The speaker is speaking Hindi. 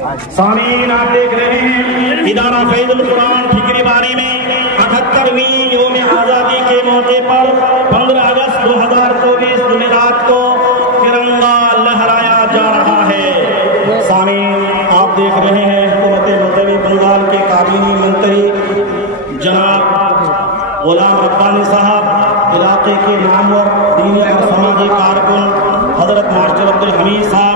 सामीन आप देख रहे हैं इदारा फैजुल कुरान ठिकरी बारी में 78वीं योम आज़ादी के मौके पर 15 अगस्त 2024 जुमेरात को तिरंगा लहराया जा रहा है। सामीन आप देख रहे हैं हुकूमत मतवी बंगाल के काबीनी मंत्री जनाब गुलाम रब्बानी साहब, इलाके के नामवर दीनी और समाजी कारकुन हजरत मास्टर अब्दुल हमीद साहब,